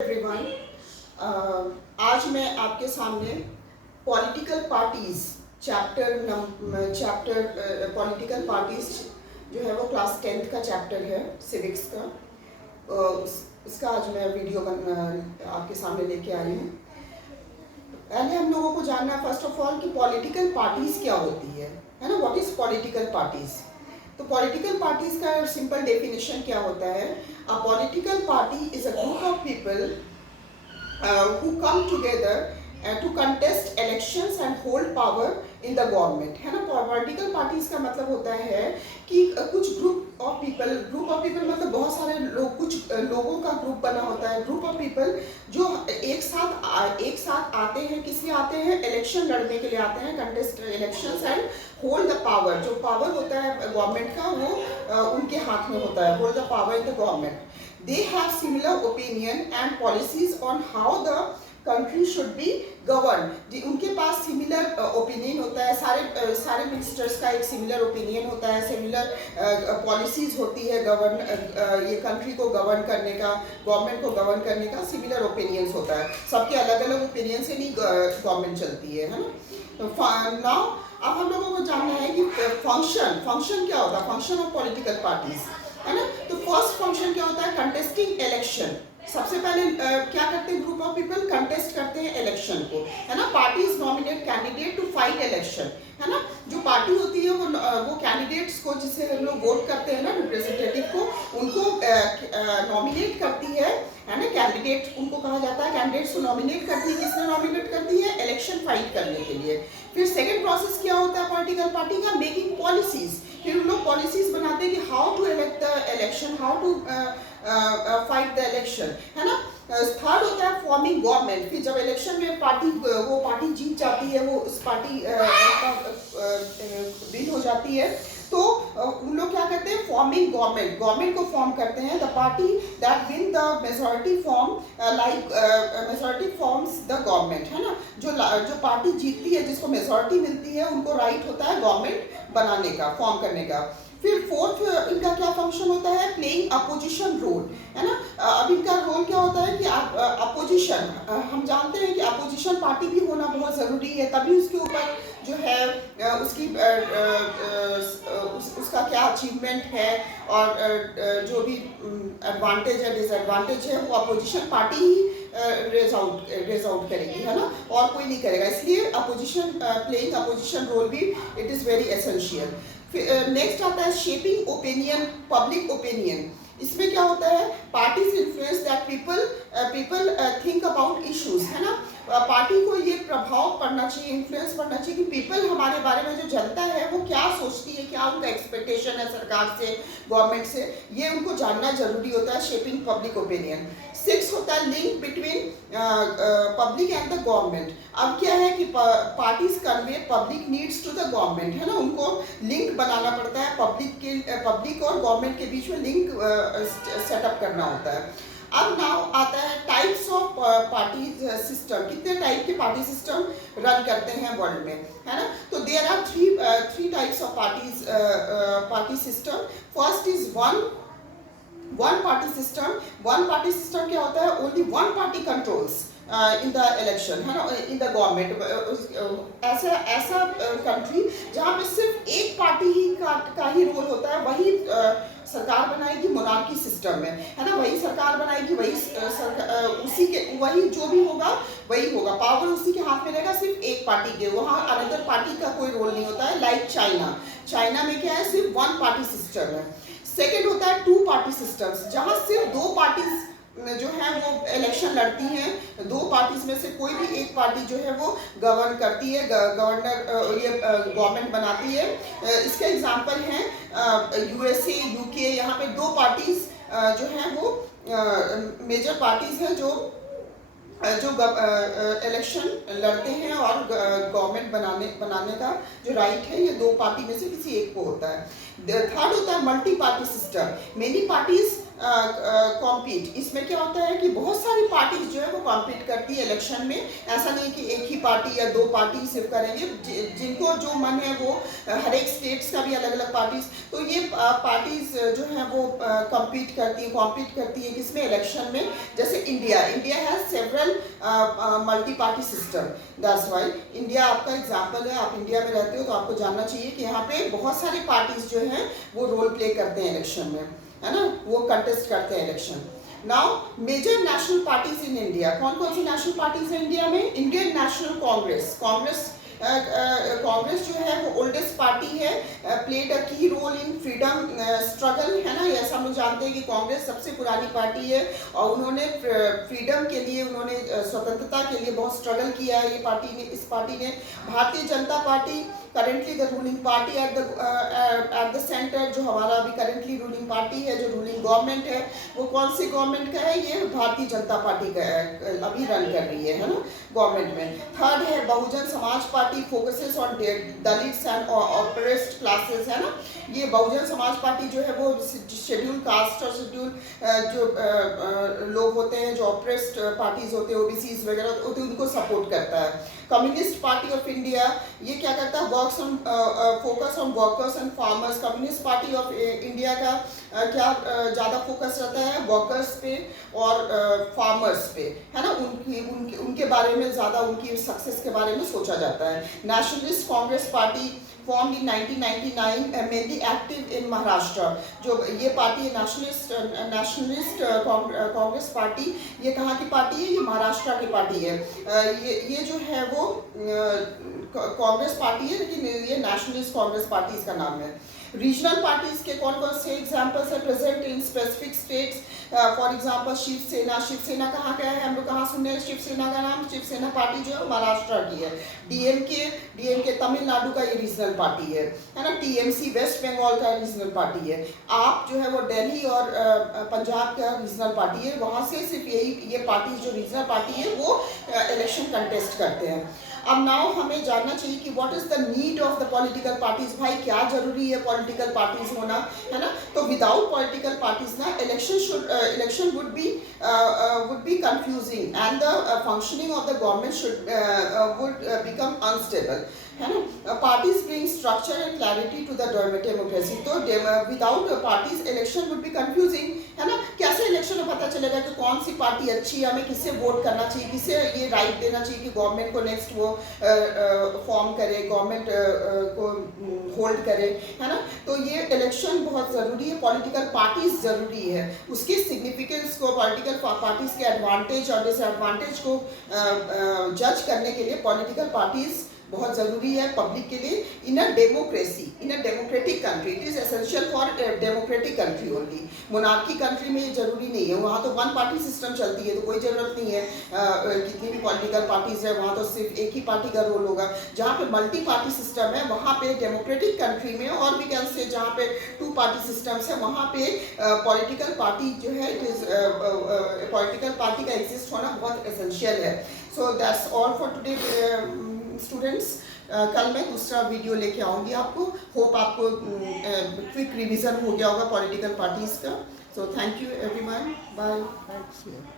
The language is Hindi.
एवरीवन, आज मैं आपके सामने political parties chapter political parties जो है वो क्लास 10th का चैप्टर है सिविक्स का। इसका आज मैं वीडियो आपके सामने लेके आई हूँ। पहले हम लोगों को जानना है फर्स्ट ऑफ ऑल कि पॉलिटिकल पार्टीज क्या होती है ना। What is political parties? तो पॉलिटिकल पार्टीज का सिंपल डेफिनेशन क्या होता है? A political party is a group of people who come together to contest elections and hold power in the government, है ना। पॉलिटिकल पार्टीज का मतलब होता है कि कुछ ग्रुप ऑफ पीपल मतलब बहुत सारे लोग, कुछ लोगों का ग्रुप बना होता है। ग्रुप ऑफ पीपल जो एक साथ आते हैं। किस लिए आते हैं? इलेक्शन लड़ने के लिए आते हैं, contest elections and hold the power. जो पावर होता है गवर्नमेंट का वो उनके हाथ में होता है। Hold the power in the government. They have similar opinion and policies on how the country should be governed। उनके पास सिमिलर ओपिनियन होता है। सारे मिनिस्टर्स का एक सिमिलर ओपिनियन होता है, सिमिलर पॉलिसीज होती है ये कंट्री को गवर्न करने का, गवर्नमेंट को गवर्न करने का सिमिलर ओपिनियंस होता है। सबके अलग अलग ओपिनियन से नहीं गवर्नमेंट चलती है ना। तो नाउ अब हम लोगों को जानना है कि फंक्शन क्या होता है, फंक्शन ऑफ पॉलिटिकल पार्टीज, है ना। तो फर्स्ट फंक्शन क्या होता है? Contesting election. सबसे पहले क्या करते हैं? ग्रुप ऑफ पीपल कंटेस्ट करते हैं इलेक्शन को, है ना। Parties nominate candidate to fight election, है ना। जो पार्टी होती है वो कैंडिडेट्स को, जिसे हम लोग वोट करते हैं ना, रिप्रेजेंटेटिव को, उनको नॉमिनेट करती है ना। कैंडिडेट उनको कहा जाता है, कैंडिडेट्स को नॉमिनेट करती है। किसने नॉमिनेट करती है? इलेक्शन फाइट करने के लिए। फिर सेकेंड प्रोसेस क्या होता है पॉलिटिकल पार्टी का? Making policies. फिर उन लोग पॉलिसीज बनाते हैं कि how to elect the election, how to fight the election, है ना। थर्ड होता है फॉर्मिंग गवर्नमेंट। फिर जब इलेक्शन में वो पार्टी जीत जाती है, वो उस पार्टी विन हो जाती है, तो उन लोग क्या करते हैं? फॉर्मिंग गवर्नमेंट को फॉर्म करते हैं। The party that win the majority majority forms the government, है ना। जो पार्टी जीतती है, जिसको मेजॉरिटी मिलती है, उनको राइट होता है गवर्नमेंट बनाने का, फॉर्म करने का। फिर फोर्थ इनका क्या फंक्शन होता है? प्लेइंग अपोजिशन रोल, है ना। अब इनका रोल क्या होता है कि अपोजिशन, हम जानते हैं कि अपोजिशन पार्टी भी होना बहुत ज़रूरी है, तभी उसके ऊपर जो है उसकी उसका क्या अचीवमेंट है और जो भी एडवांटेज है, डिसएडवांटेज है, वो अपोजिशन पार्टी ही रेज आउट करेगी, है ना, और कोई नहीं करेगा। इसलिए प्लेइंग अपोजिशन रोल भी it is very essential. Next आता है शेपिंग ओपिनियन, पब्लिक ओपिनियन। इसमें क्या होता है? Parties influence that people think about issues, है ना। पार्टी को ये प्रभाव पड़ना चाहिए, इन्फ्लुएंस पड़ना चाहिए कि पीपल हमारे बारे में, जो जनता है वो क्या सोचती है, क्या उनका एक्सपेक्टेशन है सरकार से, गवर्नमेंट से, ये उनको जानना जरूरी होता है। Shaping public opinion. 6 होता है link between public and the government. अब क्या है कि parties convey public needs to the government, है ना। उनको लिंक बनाना पड़ता है, पब्लिक और गवर्नमेंट के बीच में लिंक सेटअप करना होता है। अब नाउ आता है टाइप्स ऑफ पार्टी सिस्टम। कितने टाइप के पार्टी सिस्टम रन करते हैं वर्ल्ड में, है ना। तो there are three types of party system. First is one party system क्या होता है? Only one party controls in the election, है ना, इन द गवर्नमेंट। ऐसा कंट्री जहाँ पे सिर्फ एक पार्टी ही का ही रोल होता है, वही सरकार बनाएगी। मोनार्की सिस्टम में, है ना, वही सरकार बनाएगी, वही जो भी होगा वही होगा, पावर उसी के हाथ में रहेगा, सिर्फ एक पार्टी के, वहाँ अनदर पार्टी का कोई रोल नहीं होता है। लाइक चाइना में क्या है? सिर्फ वन पार्टी सिस्टम है। सेकेंड होता है टू पार्टी सिस्टम्स, जहाँ सिर्फ दो पार्टीज जो है वो इलेक्शन लड़ती हैं। दो पार्टीज में से कोई भी एक पार्टी जो है वो गवर्न करती है, गवर्नमेंट बनाती है। इसके एग्जांपल हैं यूएसए, यूके। यहाँ पे दो पार्टीज जो हैं वो मेजर पार्टीज हैं जो इलेक्शन लड़ते हैं, और गवर्नमेंट बनाने का जो राइट है ये दो पार्टी में से किसी एक को होता है। थर्ड होता है multi party system. Many parties compete. इसमें क्या होता है कि बहुत सारी पार्टीज जो है वो कॉम्पीट करती है इलेक्शन में। ऐसा नहीं कि एक ही पार्टी या दो पार्टी सिर्फ करेंगे, जिनको जो मन है वो, हर एक स्टेट्स का भी अलग अलग पार्टीज, तो ये पार्टीज जो हैं वो कॉम्पीट करती है किसमें, इलेक्शन में। जैसे India has several multi party system, that's why India आपका एग्जांपल है। आप इंडिया में रहते हो तो आपको जानना चाहिए कि यहाँ पे बहुत सारी पार्टीज जो हैं वो रोल प्ले करते हैं इलेक्शन में, है ना, वो कंटेस्ट करते हैं election. Now major national parties in India, कौन कौन सी नेशनल पार्टीज हैं इंडिया में? इंडियन नेशनल कांग्रेस जो है वो ओल्डेस्ट पार्टी है, played a key role in freedom struggle, है ना। ऐसा हम लोग जानते हैं कि कांग्रेस सबसे पुरानी पार्टी है और उन्होंने फ्रीडम के लिए, उन्होंने स्वतंत्रता के लिए बहुत स्ट्रगल किया है। इस पार्टी ने Bharatiya Janata party currently the ruling party at the centre, जो हमारा अभी करेंटली रूलिंग पार्टी है, जो रूलिंग गवर्नमेंट है, वो कौन सी गवर्नमेंट का है? ये भारतीय जनता पार्टी का अभी रन कर रही है ना गवर्नमेंट में। थर्ड है Bahujan Samaj party, focuses on Dalits and oppressed classes, है ना। ये बहुजन समाज पार्टी जो है वो शेड्यूल कास्ट और शेड्यूल जो लोग होते हैं, जो ऑप्रेस्ड पार्टीज होते हैं, ओबीसीज वगैरह होते हैं, उनको सपोर्ट करता है। कम्युनिस्ट पार्टी ऑफ इंडिया, ये क्या करता है? Works on focus on workers and farmers. Communist party of India का क्या ज़्यादा फोकस रहता है? वर्कर्स पे और फार्मर्स पे, है ना। उनके बारे में ज़्यादा, उनकी सक्सेस के बारे में सोचा जाता है। Nationalist Congress party formed in 1999, mainly active in Maharashtra। जो ये पार्टी है नेशनलिस्ट कांग्रेस पार्टी, ये कहाँ की पार्टी है? ये महाराष्ट्र की पार्टी है। ये जो है वो कांग्रेस पार्टी है, लेकिन ये नेशनलिस्ट कांग्रेस पार्टी इसका नाम है। रीजनल पार्टीज के कौन कौन से एग्जाम्पल्स है present in specific states? For example Shiv Sena कहाँ का है? हम लोग कहाँ सुनने हैं शिवसेना का नाम? शिवसेना पार्टी जो है महाराष्ट्र की है। डीएमके तमिलनाडु का ये रीजनल पार्टी है ना। टीएमसी वेस्ट बंगाल का रीजनल पार्टी है। आप जो है वो दिल्ली और पंजाब का रीजनल पार्टी है। वहाँ से सिर्फ ये पार्टी जो रीजनल पार्टी है वो इलेक्शन कंटेस्ट करते हैं। अब नाउ हमें जानना चाहिए कि what is the need of the political parties. भाई क्या जरूरी है पॉलिटिकल पार्टीज होना, है ना। तो विदाउट पॉलिटिकल पार्टीज ना election would be confusing and the functioning of the government would become unstable, है ना। Parties bring structure and clarity to the democracy. तो without parties election would be confusing, है ना। कैसे इलेक्शन में पता चलेगा कि कौन सी पार्टी अच्छी है, हमें किससे वोट करना चाहिए, किसे ये राइट देना चाहिए कि गवर्नमेंट को नेक्स्ट वो फॉर्म करे, गवर्नमेंट को होल्ड करे, है ना। तो ये इलेक्शन बहुत ज़रूरी है, पॉलिटिकल पार्टीज ज़रूरी है। उसकी सिग्निफिकेंस को, पॉलिटिकल पार्टीज के एडवांटेज और डिसएडवांटेज को जज करने के लिए पॉलिटिकल पार्टीज बहुत ज़रूरी है पब्लिक के लिए। In a democracy, in a democratic country, it is essential for democratic country only. Monarchy country में ये जरूरी नहीं है, वहाँ तो वन पार्टी सिस्टम चलती है, तो कोई ज़रूरत नहीं है कितनी भी पॉलिटिकल पार्टीज है, वहाँ तो सिर्फ एक ही पार्टी का रोल होगा। जहाँ पे मल्टी पार्टी सिस्टम है वहाँ पे डेमोक्रेटिक कंट्री में, और भी कैन से जहाँ पे टू पार्टी सिस्टम्स है वहाँ पे पॉलिटिकल पार्टी जो है, इट इज़ पॉलिटिकल पार्टी का एग्जिस्ट होना बहुत एसेंशियल है। So that's all for today students. कल मैं दूसरा वीडियो लेके आऊँगी आपको। होप आपको क्विक रिवीजन हो गया होगा पॉलिटिकल पार्टीज़ का। So thank you everyone, bye.